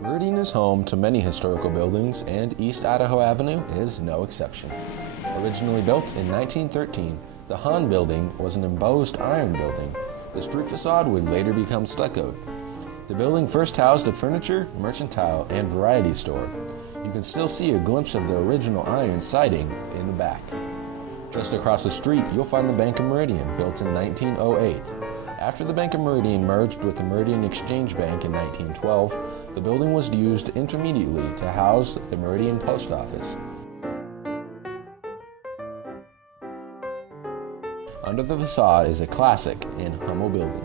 Meridian is home to many historical buildings, and East Idaho Avenue is no exception. Originally built in 1913, the Hahn Building was an embossed iron building. The street facade would later become stuccoed. The building first housed a furniture, mercantile, and variety store. You can still see a glimpse of the original iron siding in the back. Just across the street, you'll find the Bank of Meridian, built in 1908. After the Bank of Meridian merged with the Meridian Exchange Bank in 1912, the building was used intermediately to house the Meridian Post Office. Under the facade is a classic and humble building.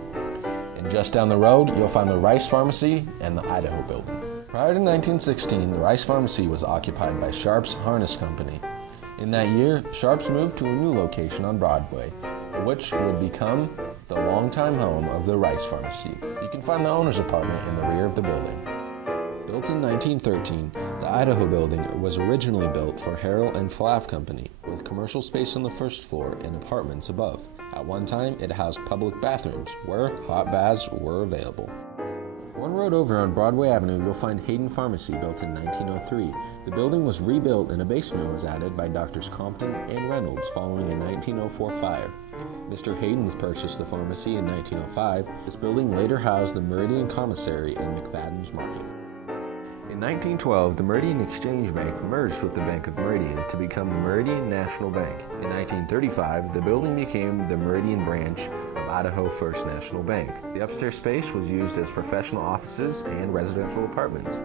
And just down the road, you'll find the Rice Pharmacy and the Idaho Building. Prior to 1916, the Rice Pharmacy was occupied by Sharp's Harness Company. In that year, Sharp's moved to a new location on Broadway, which would become the longtime home of the Rice Pharmacy. You can find the owner's apartment in the rear of the building. Built in 1913, the Idaho Building was originally built for Harrell and Flav Company, with commercial space on the first floor and apartments above. At one time, it housed public bathrooms, where hot baths were available. One road over on Broadway Avenue, you'll find Hayden Pharmacy, built in 1903. The building was rebuilt and a basement was added by Drs. Compton and Reynolds following a 1904 fire. Mr. Hayden's purchased the pharmacy in 1905. This building later housed the Meridian Commissary and McFadden's Market. In 1912, the Meridian Exchange Bank merged with the Bank of Meridian to become the Meridian National Bank. In 1935, the building became the Meridian branch of Idaho First National Bank. The upstairs space was used as professional offices and residential apartments.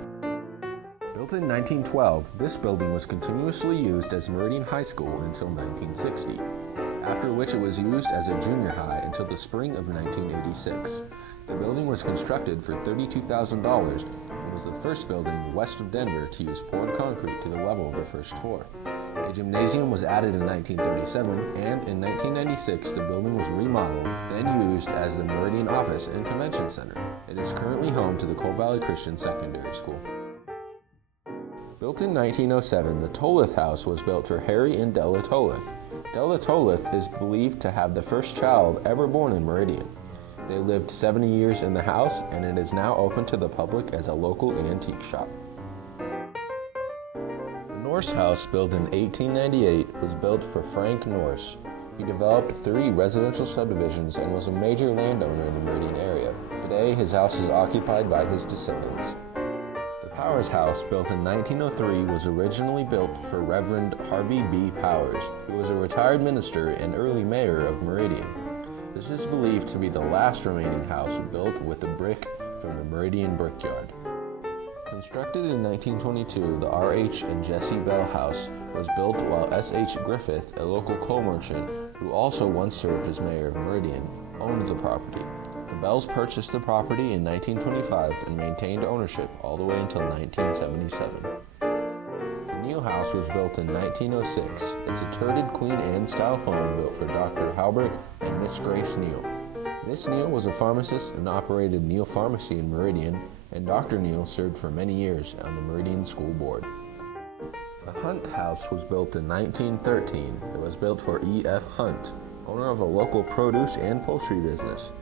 Built in 1912, this building was continuously used as Meridian High School until 1960, after which it was used as a junior high until the spring of 1986. The building was constructed for $32,000 and was the first building west of Denver to use poured concrete to the level of the first floor. A gymnasium was added in 1937, and in 1996 the building was remodeled, then used as the Meridian Office and Convention Center. It is currently home to the Coal Valley Christian Secondary School. Built in 1907, the Tolith House was built for Harry and Della Tolith. Della Tolith is believed to have the first child ever born in Meridian. They lived 70 years in the house, and it is now open to the public as a local antique shop. The Norse House, built in 1898, was built for Frank Norse. He developed 3 residential subdivisions and was a major landowner in the Meridian area. Today, his house is occupied by his descendants. The Powers House, built in 1903, was originally built for Reverend Harvey B. Powers, who was a retired minister and early mayor of Meridian. This is believed to be the last remaining house built with the brick from the Meridian Brickyard. Constructed in 1922, the R.H. and Jessie Bell House was built while S.H. Griffith, a local coal merchant who also once served as mayor of Meridian, owned the property. The Bells purchased the property in 1925 and maintained ownership all the way until 1977. The Neal House was built in 1906. It's a turreted Queen Anne-style home built for Dr. Halbert and Miss Grace Neal. Miss Neal was a pharmacist and operated Neal Pharmacy in Meridian, and Dr. Neal served for many years on the Meridian School Board. The Hunt House was built in 1913. It was built for E.F. Hunt, owner of a local produce and poultry business.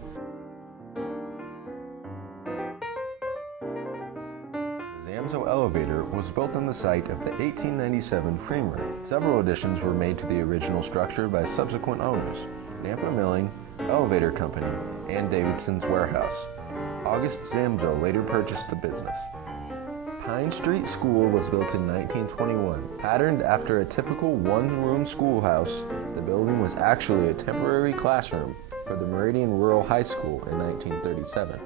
The Zamzo elevator was built on the site of the 1897 creamery. Several additions were made to the original structure by subsequent owners, Nampa Milling, Elevator Company, and Davidson's Warehouse. August Zamzo later purchased the business. Pine Street School was built in 1921. Patterned after a typical one-room schoolhouse, the building was actually a temporary classroom for the Meridian Rural High School in 1937.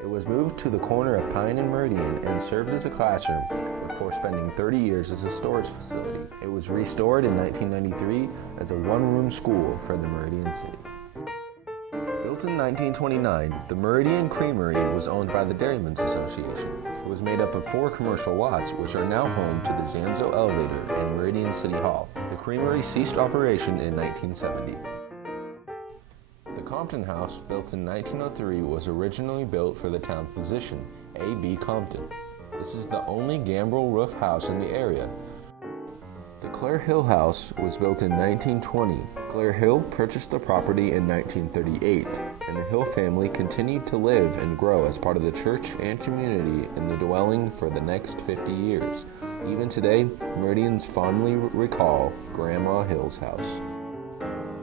It was moved to the corner of Pine and Meridian and served as a classroom before spending 30 years as a storage facility. It was restored in 1993 as a one-room school for the Meridian City. Built in 1929, the Meridian Creamery was owned by the Dairymen's Association. It was made up of 4 commercial lots, which are now home to the Zamzo Elevator and Meridian City Hall. The creamery ceased operation in 1970. The Compton House, built in 1903, was originally built for the town physician, A.B. Compton. This is the only gambrel roof house in the area. The Clare Hill House was built in 1920. Clare Hill purchased the property in 1938, and the Hill family continued to live and grow as part of the church and community in the dwelling for the next 50 years. Even today, Meridians fondly recall Grandma Hill's house.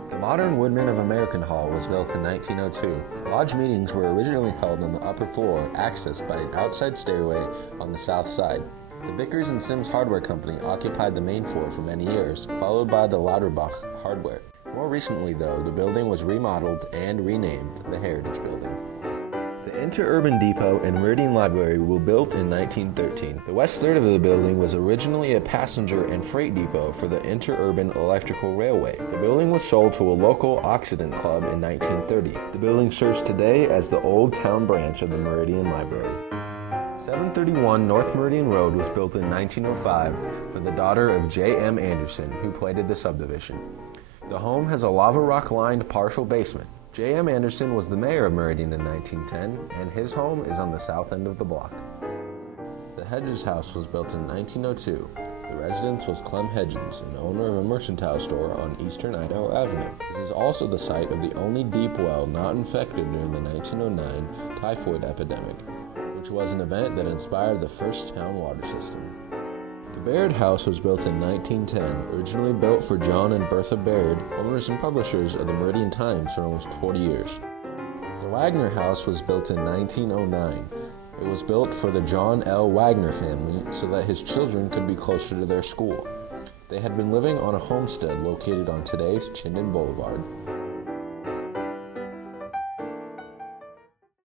The modern Woodman of American Hall was built in 1902. Lodge meetings were originally held on the upper floor, accessed by an outside stairway on the south side. The Vickers and Sims Hardware Company occupied the main floor for many years, followed by the Lauterbach Hardware. More recently, though, the building was remodeled and renamed the Heritage Building. The Interurban Depot and Meridian Library were built in 1913. The west third of the building was originally a passenger and freight depot for the Interurban Electrical Railway. The building was sold to a local Occident club in 1930. The building serves today as the Old Town branch of the Meridian Library. 731 North Meridian Road was built in 1905 for the daughter of J.M. Anderson, who planted the subdivision. The home has a lava rock-lined partial basement. J.M. Anderson was the mayor of Meridian in 1910, and his home is on the south end of the block. The Hedges House was built in 1902. The residence was Clem Hedges, an owner of a mercantile store on Eastern Idaho Avenue. This is also the site of the only deep well not infected during the 1909 typhoid epidemic, which was an event that inspired the first town water system. The Baird House was built in 1910, originally built for John and Bertha Baird, owners and publishers of the Meridian Times for almost 40 years. The Wagner House was built in 1909. It was built for the John L. Wagner family so that his children could be closer to their school. They had been living on a homestead located on today's Chinden Boulevard.